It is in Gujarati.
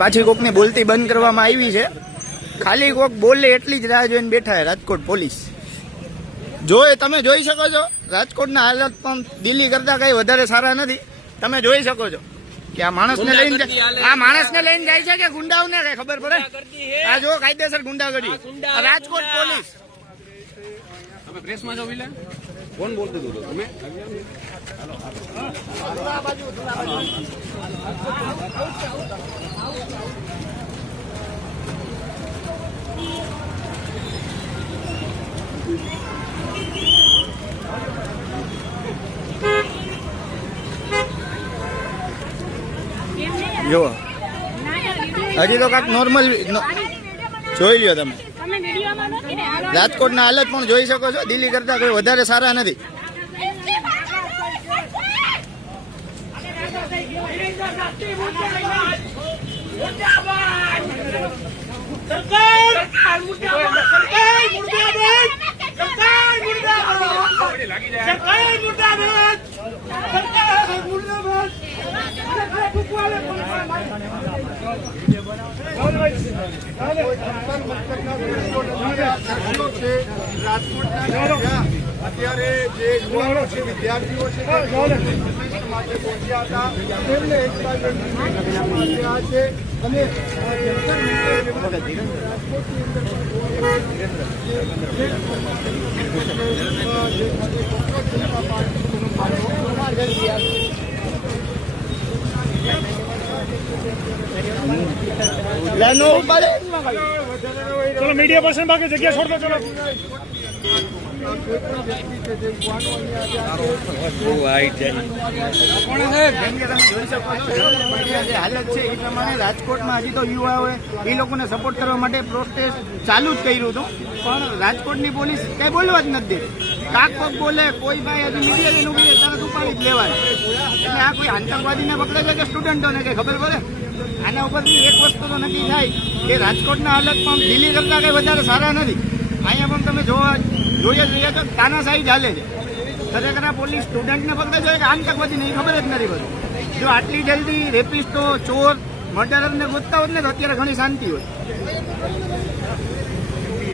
પાછી કોકની બોલતી બંધ કરવામાં આવી છે. ખાલી કોક બોલે એટલી જ રાહ જોઈને બેઠા છે રાજકોટ પોલીસ. તમે જોઈ શકો છો રાજકોટના હાલત પણ દિલ્હી કરતા કઈ વધારે સારા નથી. તમે જોઈ શકો છો કે આ માણસને લઈને જાય છે કે ગુંડાઓને કઈ ખબર પડે. આ જો કાયદેસર ગુંડાગર્દી રાજકોટ પોલીસ. તમે પ્રેસમાં છો વિલા કોણ બોલતું હતું તમે? જો હજી તો કાંઈક નોર્મલ જોઈ લ્યો તમે. રાજકોટના હાલત પણ જોઈ શકો છો દિલ્હી કરતા કોઈ વધારે સારા નથી. અત્યારે જે યુવાનો છે વિદ્યાર્થીઓ છે માટે પહોંચ્યા હતા તેમને એક બાજુ છે અને चलो मीडिया पर्सन बाकी जगह छोड़ दो. चलो હાલત છે એ પ્રમાણે રાજકોટમાં હજી તો યુવાઓએ એ લોકોને સપોર્ટ કરવા માટે પ્રોટેસ્ટ ચાલુ જ કર્યું હતું, પણ રાજકોટની પોલીસ કઈ બોલવા જ નથી દેતી. કાક કોક બોલે કોઈ ભાઈ હજી મીડિયા લઈને ઉભી તરત ઉપાડી જ લેવાય. એટલે આ કોઈ આતંકવાદીને પકડે છે કે સ્ટુડન્ટોને કઈ ખબર પડે? આના ઉપરથી એક વસ્તુ તો નક્કી થાય કે રાજકોટના હાલત પણ દિલ્હી કરતા કઈ વધારે સારા નથી. અહીંયા પણ તમે જોઈ જ રહ્યા છો તાનાશાહી ચાલે છે. ખરેખર પોલીસ સ્ટુડન્ટને પકડે છે કે આતંકવાદીને એ ખબર જ નથી પડતી. જો આટલી જલ્દી રેપિસ્ટો ચોર મર્ડરરને ગોતતા હોત ને તો અત્યારે ઘણી શાંતિ હોય.